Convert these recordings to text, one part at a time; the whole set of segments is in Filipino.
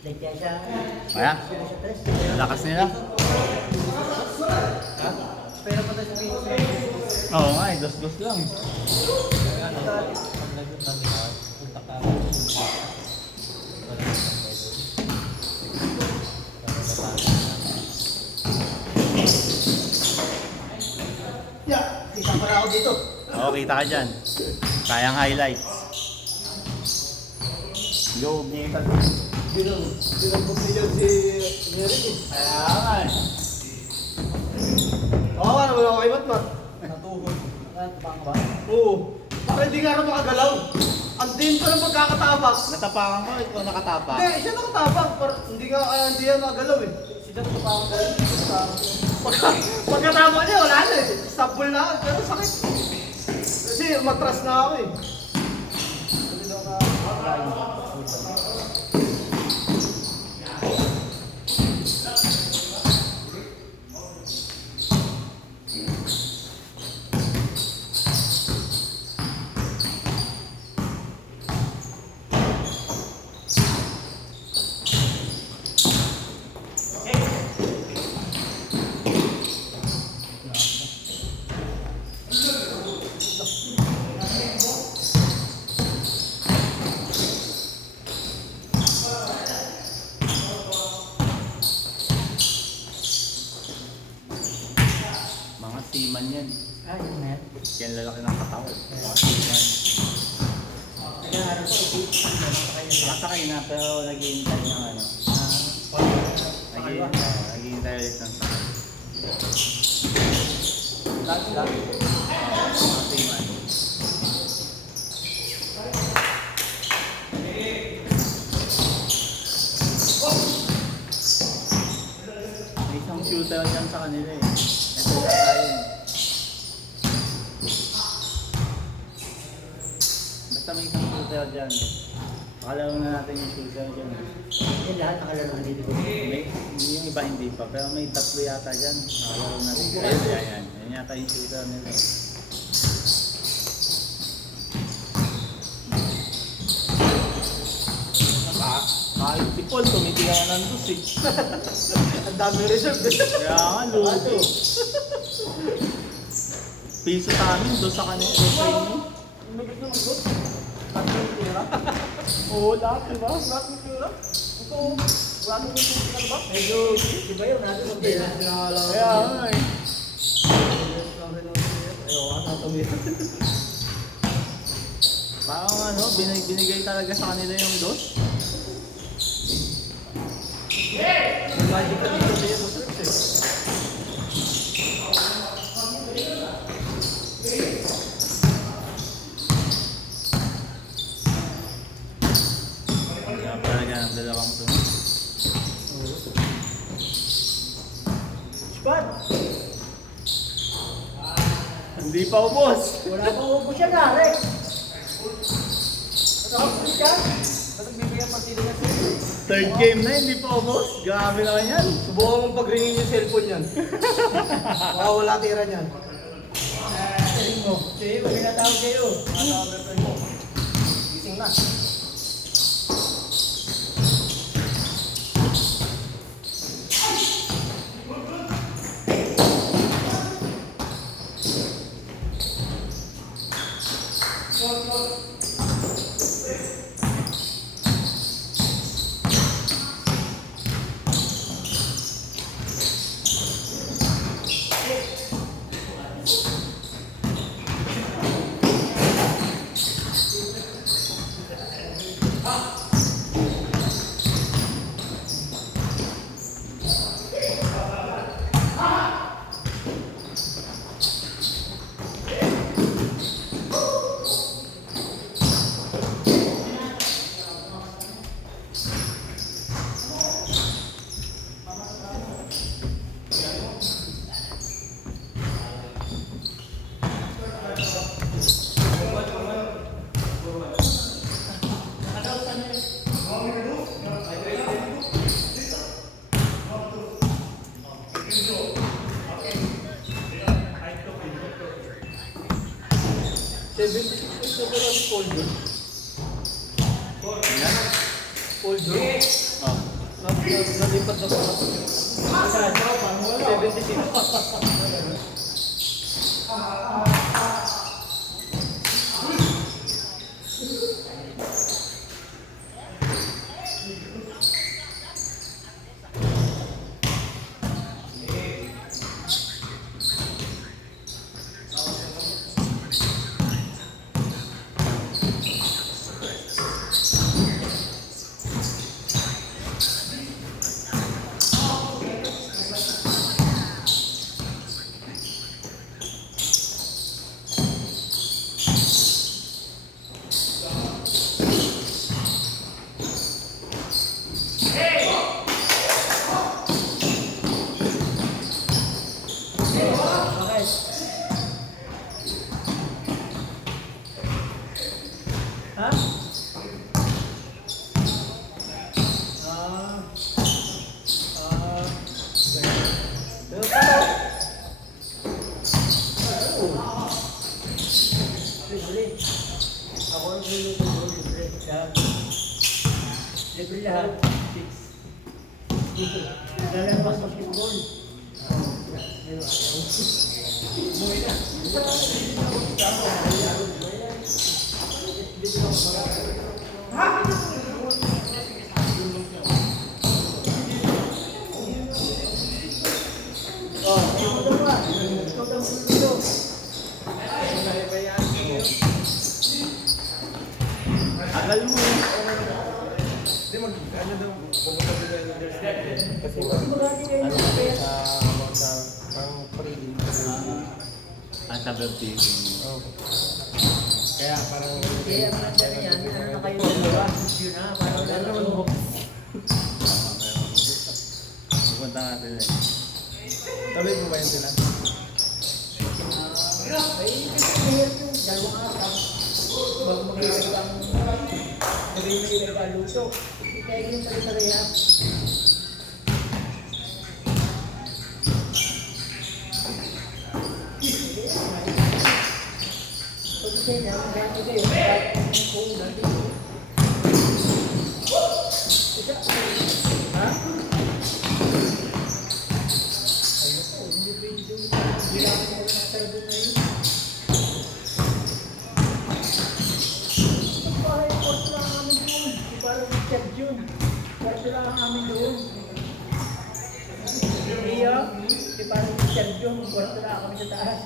Kaya? Lakas nila. Pero pa tayo sa piso. Oo nga eh, dos-dos lang. Isa pala ako dito. Oo, kita ka dyan. Kayang highlights. Go, Nathan. Binubog nila si Eric eh. Kaya nga eh. Oo, ano mo ako kay Batman? Natuhod. Natapang ba? Oo. Baka hindi nga ako makagalaw. Ang din pa ng pagkakatabak. Natapakan ko, ikaw nakatapak. Hindi, siya nakatabak. Hindi nga, hindi yan makagalaw eh. Sila natapang ko. Pagkatama niya, wala na eh. Stabble na ako, pero sakit. Kasi matras na ako eh. Mga seaman yan. Ah, yun na yan. Yan lalaki ng katawan. Mga seaman. Nag-aaral ko. Nakasakay na pero naghihintay ng ano. Naghihintay ulit ng sakay. Lahat sila. Mga seaman. May isang shooter dyan sa kanila eh. Ito na tayo. Basta may isang shooter dyan. Pakalaro na natin yung shooter dyan. Yung lahat nakalaro na dito. Yung iba hindi pa, pero may tatlo yata dyan. Pakalaro natin. Ayun, yan. Yan yata yung shooter nila. Kahit si Paul, tumitingnan na ng dos eh. Ang dami reserve eh. Kaya nga, luto. Piso sa amin, dos sa kanila. Dos sa inyo. Lumabit naman ko. Lahat ng tira. Oo, lahat diba? Lahat ng tira. Ito, wala nang tira ba? Medyo, di ba yun? Natin ang Kaya Kaya nga eh. Ayaw ka tatawid. Parang ano, binigay talaga sa kanila yung dos. Magic ka dito sa iyo, research eh. Kaya talaga ng dalawang to. Spad! Hindi pa ubos. Wala pa upo siya na, Rex. Nakapagod ka? Ba't nagbibigyan partida niya sa'yo? Third game na, hindi pa ubos. Grabe naman yan. Subukan mong pag-ringin yung cellphone yan. Baka wala tira niyan. Saling mo. Sa'yo, may natawag sa'yo. Gising na. Paul George. Yan. Paul George. Oh. Nalipat na po. Saan? Pang wala. 76. Bakit? Ha? Pero paano? Libre. Ako ang luluto mo, libre. Siya. Libre lahat. Fix. Lalabas basketball. Umuwi na. Oh, ikaw ba? Ikaw daw luluto. Tagal mo eh. Hindi ano daw, pumunta sila ng kasi Magati kayo ano ng pera. sa pang pre-game. Sa Vertigo. Oh. Kaya parang Kaya ang nanda na yan, ano na kayo dalawa? Yun na, parang lalo. Pupunta natin eh. tuloy mo ba yun sila? Ay, mahirap yung dalawang araw. Bago mag-iwag ang nabibigay ka luto. Kaya yung pala-pala. Pag kasi na, maganda kayo. Kung nandito. Isa. Ha? Ayoko, hindi pwede doon. Hindi lang ako nakasarado na yun. Bahay, kwarto lang ang amin doon. Di parang Richard yun. Kwarto lang ang amin doon. Iya, di parang Richard yun. Kwarto lang kami sa taas.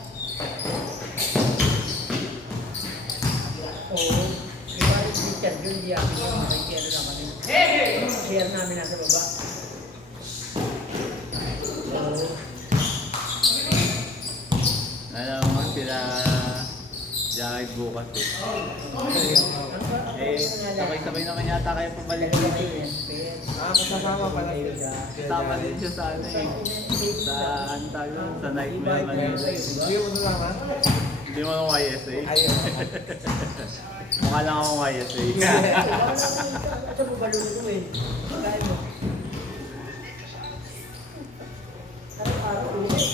Oo. Di parang Richard yun. Di amin yun. Nakikita lang kami. Share namin nasa baba. Oo. Alam mo sila Jared bukas eh. Eh, sabay-sabay naman yata kayo pabalik dito eh. Kasama pala sila. Kasama din siya sa ano eh. Sa Antago, sa Nightmare Manila. Hindi mo sumama? Hindi mo nung YSA. Ayun. Mukha lang akong YSA. Ito mo baluluto eh. Kaya mo. Araw-araw ulit.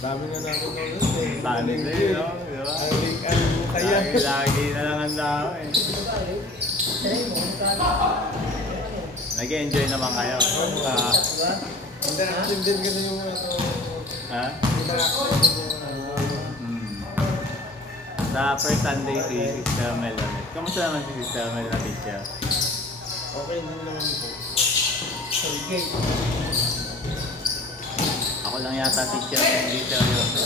Dami na namin ng eh. Tani na yun, no? Di ba? Kaya. Lagi na lang ang tao eh. Sabi mo, Nag-enjoy naman kayo. diba? Interactive din kasi yung mga ito. Ha? Interactive din Hmm. Sa first Sunday si Sister Mel ulit. Kamusta naman si Sister Mel na teacher? Okay din naman po. Sige. Ako lang yata teacher, hindi seryoso.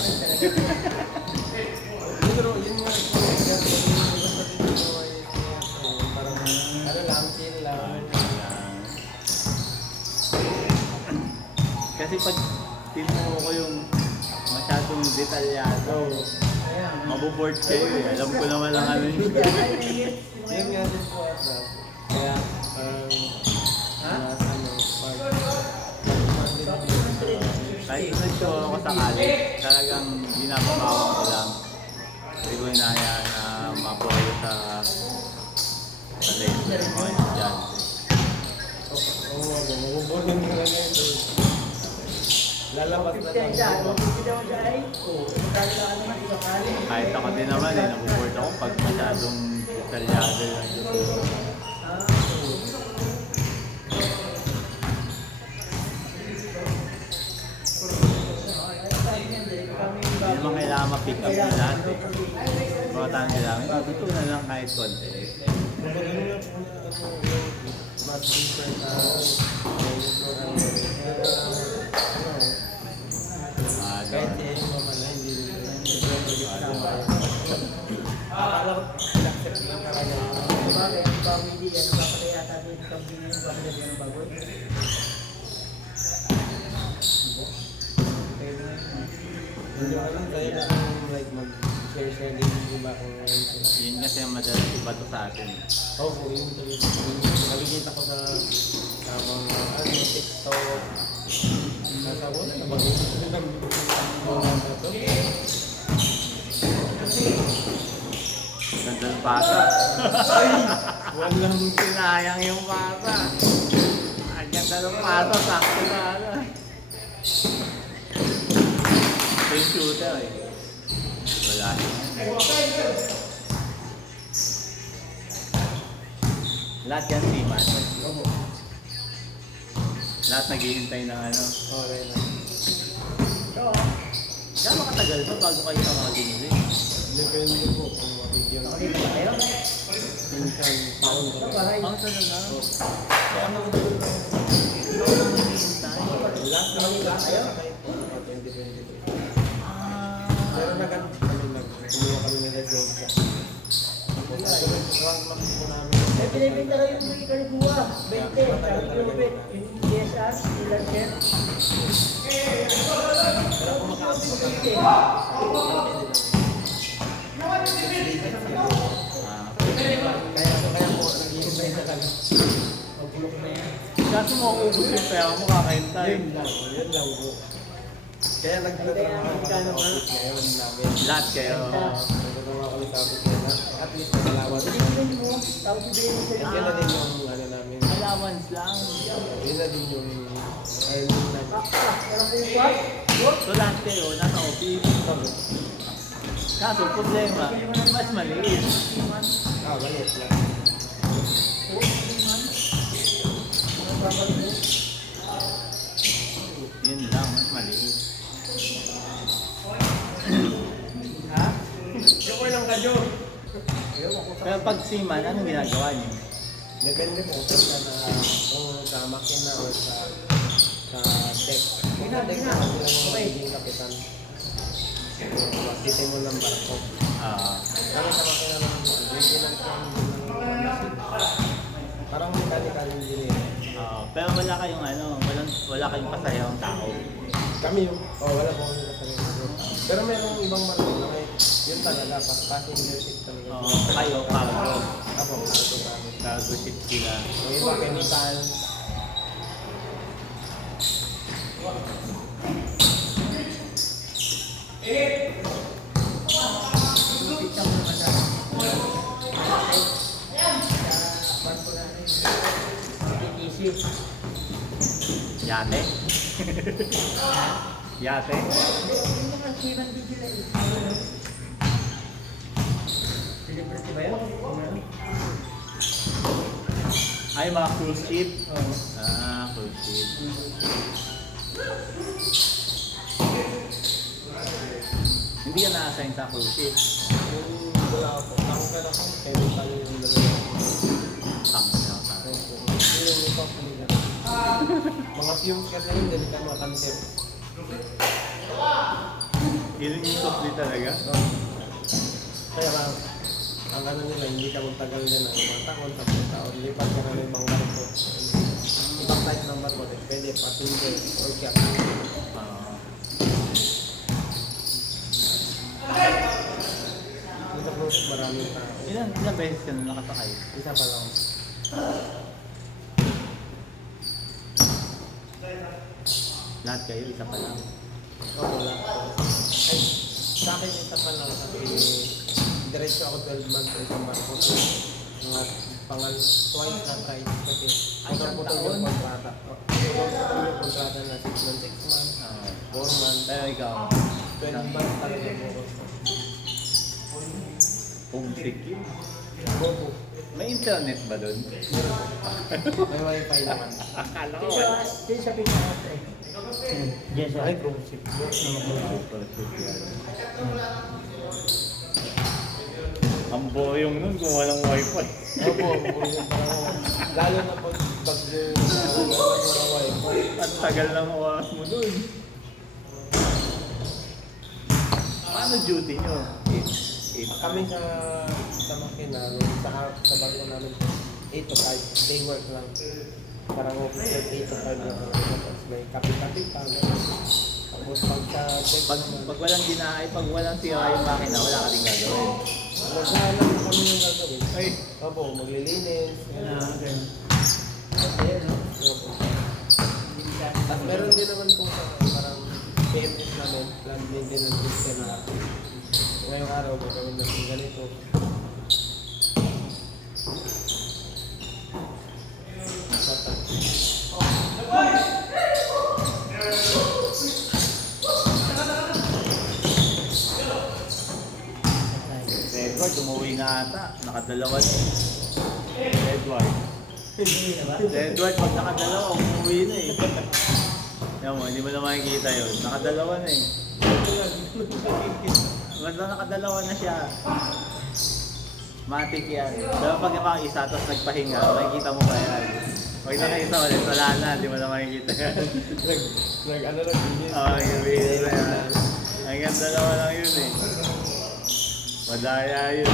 Pero yun nga, parang ano lang, chill lang. Kasi pag tinuro ko yung masyadong detalyado, Ayan. maboboard kayo eh. Alam ko naman ang ano yun. Yun nga din po ata. Kaya parang ano, Kahit nag-show ako sa college, talagang ginapabawang ko lang. Hindi ko hinahayaan na mapukayo sa lesson ng mga estudyante. oo, mabubulong ko lang yan. Lalabas na lang. Kahit ako din naman eh, nabuboard ako pag masyadong detalyado lang. pick up na lahat eh. Importante lang, matutunan lang kahit konti. Mas different na kahit siya yung mamala, hindi akala ko accept lang talaga. Bakit? Family, ano ba pala yata din sa company yung bakit yan ang bagoy? Hindi ko alam tayo na like mag-share din yung iba kung Yun kasi ang madalas iba to sa atin. oo, yung nakikita ko sa mga TikTok. Nasa wala na ba? Ganda ng pasa. Walang sinayang yung pasa. Ang ganda ng pasa, sakto na ano. Ito yung shooter eh. Wala siya. Lahat yan siman. Lahat naghihintay ng ano. Okay na. Gano'ng katagal to bago kayo tawagin ulit? Depende po kung mabigyan. Nakita ba kayo? Minsan, taon Ito ko. bahay. Ang talaga. Kaya mo Ikaw lang naghihintay. last na Nakita kayo? 2022. Ah. Pero kumuha kami ng resensya. Tapos ang makikita namin. Eh, pinibenta lang yung mga kaliguwa. 20, sabi ko yung yung DSR, ilan share. Pero kung makaabot ka kami, Ah. kaya po, naghihintay na kami. Magbulok na yan. Kaso mauubos yung pera mo kakahintay. Yun lang po. Kaya nagtatrabaho ako sa office ngayon namin. Lahat kayo. Nagtatrabaho ako sa office ngayon. At least nakalawan. Pinibenta mo, tapos ibigay mo sa Kasi na din yung ano namin. Allowance lang. Yun na din yung earning namin. Parang buwan. So lahat kayo nasa office. Kaso problema, mas maliit. Maliit lang. Yun lang, mas maliit. Ha? Yung ko lang ka, Joe. Pero pag seaman, anong ginagawa niyo? Depende po sa na kung sa makina o sa deck. Kung sa deck naman sila yung magiging kapitan. Makita mo ng barko. Ah, Kaya sa makina naman, maintenance lang ng parang mechanical engineer. pero wala kayong ano, wala kayong pasahirang tao. Kami yung, wala po kami kasama. Pero mayroong ibang barko na may, yun talaga, passenger ship talaga. Kayo, cargo. Ako, cargo kami. Cargo ship sila. Yung iba, chemical. Lupit lang naman na. Barko na rin. Makikisip. Yate? Yate? Yung mga siman din sila eh. Celebrity ba yun? Ay, mga cruise ship. Oo. Ah, cruise ship. Hindi ka na-assign sa cruise ship. Yung wala ako, tanker ako, chemical yung dalawa. Tang na ka. Yung ito, mga fumes kasi yun, dali ka mga cancer. Ilan yung supli talaga? Kaya ang ano nila, hindi ka magtagal din ng mga taon, 10 taon, lipat ka na ng ibang barko. Ibang type ng barko, pwede passenger or captain. Dito po, maraming tao. Ilan beses ka na nakasakay? Isa pa lang. Lahat kayo, isa pa lang. Wala. Ay, sa akin isa pa lang kasi diretso ako 12 months sa isang barko. Mga twice na try kasi putol yung kontrata. Putol yung kontrata na 6 months, 6 months, 4 months. Pero ikaw, 12 months talaga po. homesick yun. Bobo. May internet ba doon? May wifi naman. Akala ko Sa sa Pilipinas eh. Yes, sir. Ay, cruise ship. Ang boyong nun kung walang wifi. Opo, yung parang lalo na pag bagyo na wifi. At tagal ng oras mo dun. Paano duty nyo? Kami sa makina, sa bangko namin, 8 to 5, day work lang. Parang officer, 8 to 5 lang. Tapos may kapi-kapi pa. Tapos pag sa deck Pag walang dinaay, pag walang sira yung makina, wala ka din gagawin. naghahanap kami yung gagawin. Ay, Opo, maglilinis. Opo. At meron din naman po sa parang PMS namin, plan maintenance system na ngayong araw gagawin natin ganito. Edward, umuwi na ata. Nakadalawa na eh. Edward. Edward, pag nakadalawa, umuwi na eh. Yan mo, hindi mo na makikita yun. Nakadalawa na eh. Basta nakadalawa na siya. Matik yan. Pero pag nakakisa, tapos nagpahinga, makikita mo pa yan. Pag nakita ulit, wala na, hindi mo na makikita yan. Ano lang, Oo, gabihin na yan. Hanggang dalawa lang yun eh. Madaya yun.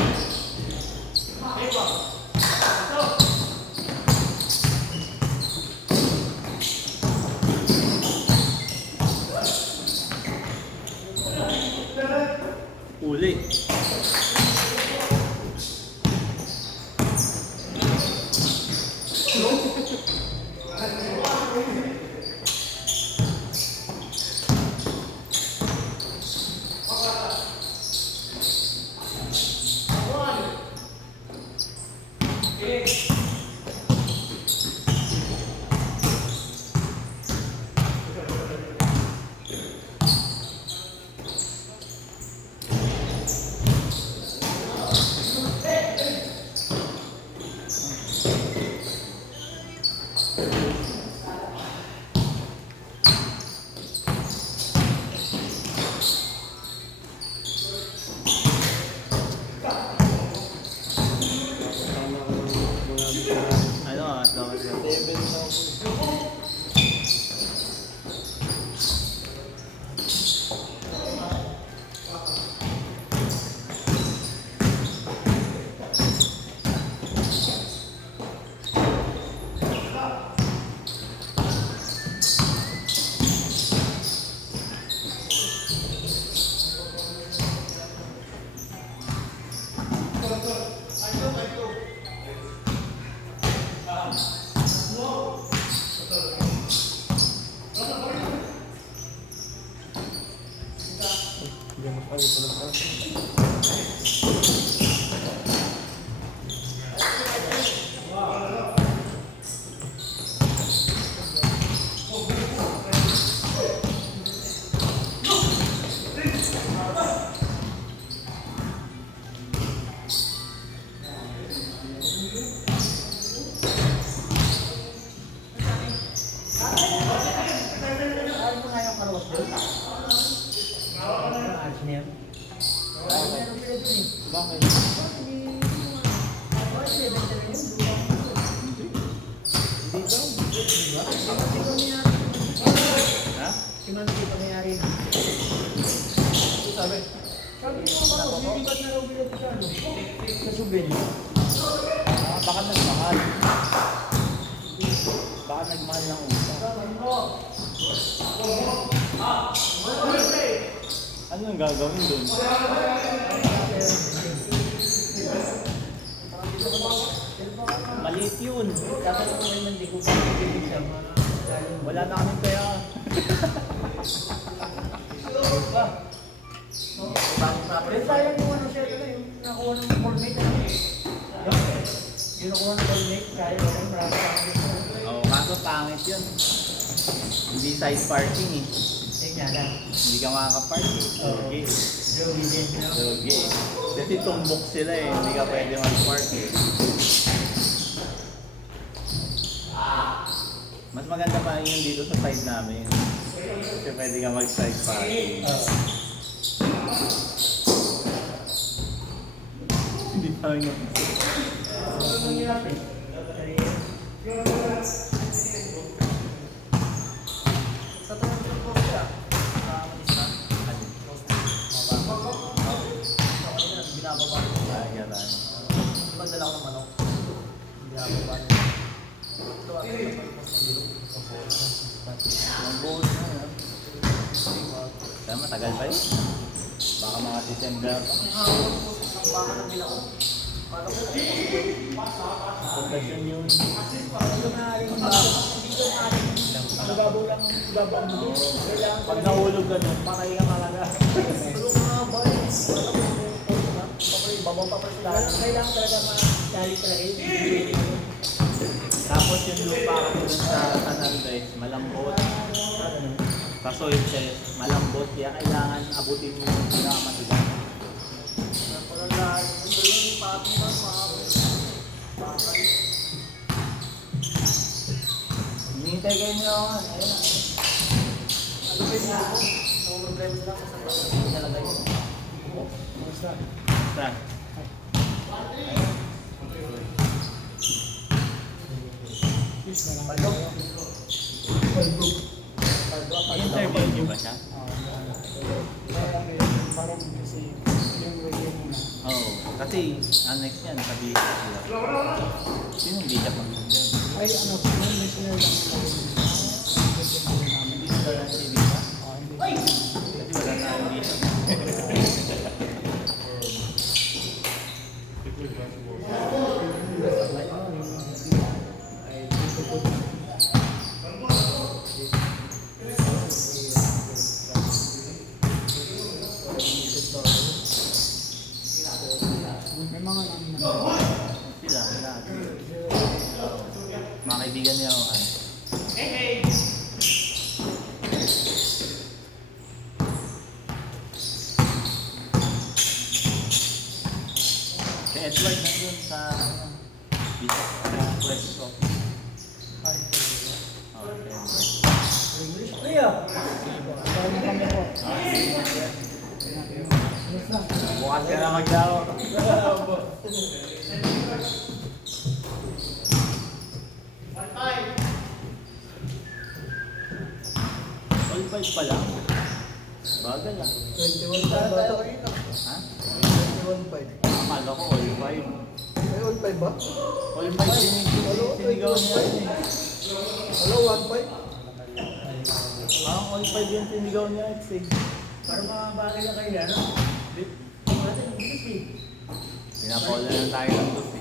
Uli. Ano ah, dapat yun. 7 na ako. Hindi mo pa ito ng parang. Ano mo nga yung karawas doon? Alis na yun. Meron sila doon eh. Bakit? Ha? Si Ma'am Tito mayari na. Sabi? Sabi ko ba, bibigat na raw bilang sa ano? Sa Subel. Baka nagmahal. Baka nagmahal ng usa. Ano ang gagawin dun? Maliit yun. Dapat ako rin hindi ko pa bibig siya. Wala na kami kaya. Pero sayang yung ano siya yun, yung nakuha ng callmate. Yung nakuha ng callmate, kaya wala marami sa akin. Oo, kaso pangit yun. Hindi side parking eh. Yara. Hindi ka makakapark eh. Okay. Jogi din. Okay. Kasi tumbok sila eh. Hindi ka pwede mag-park eh. Mas maganda pa yun dito sa side namin. Kasi pwede ka mag-side parking. Hindi pa rin yung Sa tanong ko siya. Isa. Binababa ko. Magdala ko ng manok. Binababa niya. Tuwa ko ng Ang buhos na yun. Kaya matagal pa yun. Baka mga December pa. Ang baka na bila ko. Paano ko? Pagkasyon yun. Nababaw lang, ibabaw mo. Kailangan Pag nahulog ka nun, patay ka talaga. Tulong mga boy. Babaw pa pa sila. Kailangan talaga ma-dali talaga yun. Tapos yung lupa kasi dun sa San Andres, malambot. Sa soil test, malambot. Kaya kailangan abutin mo yung pinakamatigas. Parang lahat. Ito yung pati na mga bakal. Hinihintay kayo nyo ako. Ayun na. Ano ba yung ako? No problema sila kasi nalagay ko. Saan? Palok. I-interview nyo ba siya? Parang kasi yung radio mo na. Oo. Kasi ang next yan, sabihin ko sila. Sino hindi siya pag-interview? Ay, ano, yung listener lang. Hindi sila lang si Lisa. Kasi wala na yung Lisa. May mga namin na. Sila, lahat. Mga kaibigan niya ako. Si Edward nandun sa dito sa West Office. Oh, si Edward. Kuya! Parang na kami po. Yes lang. Bukas ka na maglaw. All five pa lang. Bagal lang. 21.5 ba ito? Ha? 21.5. Akala ko all five. May on 5 ba? All five sinigaw niya yun eh. Hello, 1.5? Parang all five yung sinigaw niya eh. Para mga bagay na kayo, ano? Natin ang bilis eh. Pinapawala lang tayo ng dos eh.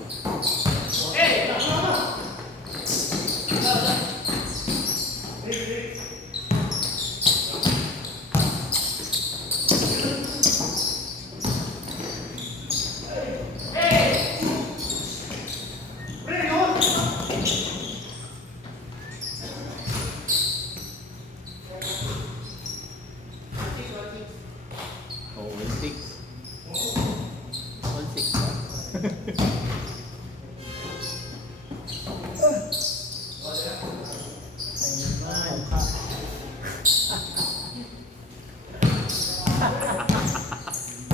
Oh, all six. All six ba?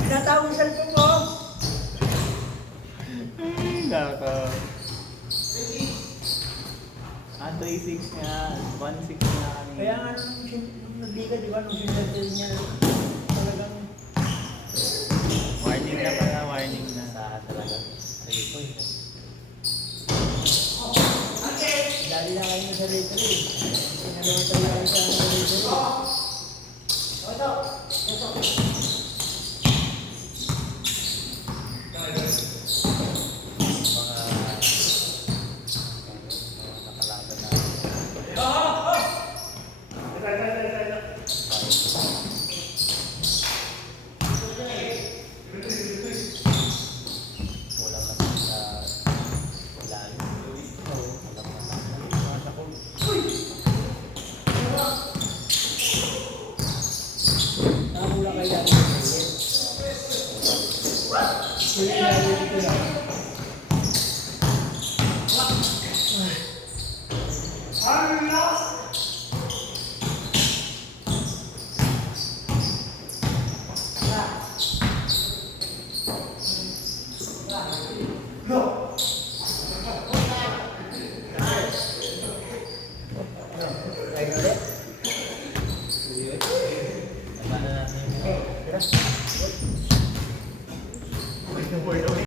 Tinatawag sa cellphone mo! Ay, nako. 3-6 nga. 1-6 nga kanina. Kaya nga nung nagliga, di ba, nung sinettle niya, talagang Warning na pala, warning na. Sa talaga. Sige po eh. dali na kayo sa rater eh. Pinalawa talaga sa rater eh.